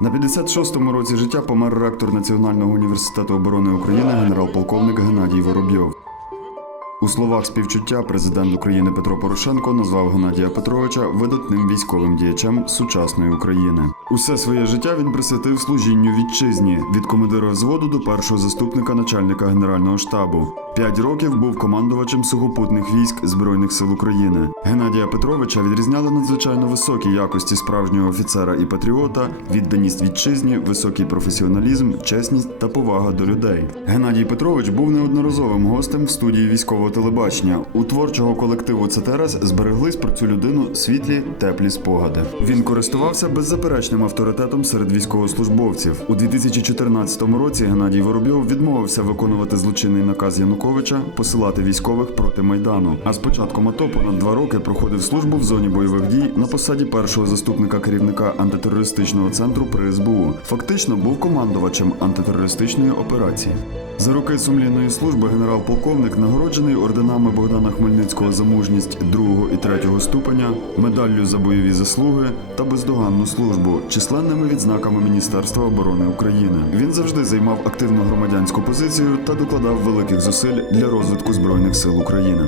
На 56-му році життя помер ректор Національного університету оборони України генерал-полковник Геннадій Воробйов. У словах співчуття президент України Петро Порошенко назвав Геннадія Петровича видатним військовим діячем сучасної України. Усе своє життя він присвятив служінню вітчизні від командира взводу до першого заступника начальника генерального штабу. П'ять років був командувачем сухопутних військ Збройних сил України. Геннадія Петровича відрізняли надзвичайно високі якості справжнього офіцера і патріота, відданість вітчизні, високий професіоналізм, чесність та повага до людей. Геннадій Петрович був неодноразовим гостем в студії військового телебачення. У творчого колективу ЦТРС збереглись про цю людину світлі, теплі спогади. Він користувався беззаперечним авторитетом серед військовослужбовців. У 2014 році Геннадій Воробйов відмовився виконувати злочинний наказ Януковича посилати військових проти майдану. А з початком АТО понад два роки проходив службу в зоні бойових дій на посаді першого заступника керівника антитерористичного центру при СБУ. Фактично був командувачем антитерористичної операції. За роки сумлінної служби генерал-полковник нагороджений орденами Богдана Хмельницького за мужність другого і третього ступеня, медаллю за бойові заслуги та бездоганну службу, численними відзнаками Міністерства оборони України. Він завжди займав активну громадянську позицію та докладав великих зусиль для розвитку збройних сил України.